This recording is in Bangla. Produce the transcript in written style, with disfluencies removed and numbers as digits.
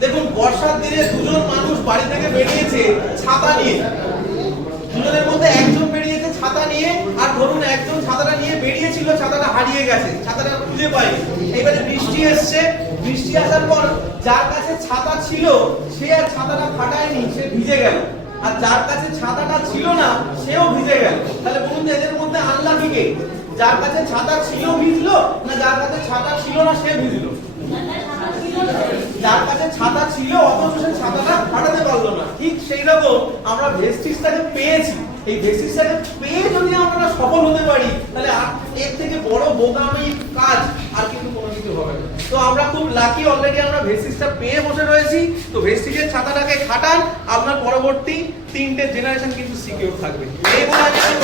দেখুন বর্ষার দিনে দুজন মানুষ বাড়ি থেকে বেরিয়েছে ছাতা নিয়ে, দুজনের মধ্যে একজন বেরিয়েছে ছাতা নিয়ে, আর ধরুন একজন ছাতাটা নিয়ে বেরিয়েছিল, ছাতাটা হারিয়ে গেছে, ছাতাটা খুঁজে পায়নি। এবারে বৃষ্টি এসছে, বৃষ্টি আসার পর যার কাছে ছাতা ছিল সে আর ছাতাটা ফাটায়নি, সে ভিজে গেল, আর যার কাছে ছাতাটা ছিল না সেও ভিজে গেল। তাহলে বলুন এদের মধ্যে আনলাকি কে? যার কাছে ছাতা ছিল ভিজলো, না যার কাছে ছাতা ছিল না সে ভিজলো? যার কাছে ছাতা ছিল অথচ সে ছাতাটা ফাটাতে পারলো না। ঠিক সেই রকম আমরা ভেস্টিজটাকে পেয়েছি, এই ভেস্টিজটাকে পেয়ে যদি আমরা সফল হতে পারি তাহলে এর থেকে বড় বোকামি কাজ আর কিন্তু কোনো কিছু হবে না। তো আমরা খুব লাকি, অলরেডি আমরা ভেস্টিজটা পেয়ে বসে রয়েছি। তো ভেস্টিজের ছাতাটাকে খাটান, আপনার পরবর্তী 3টে জেনারেশন কিন্তু সিকিউর থাকবে। এই বলে আমি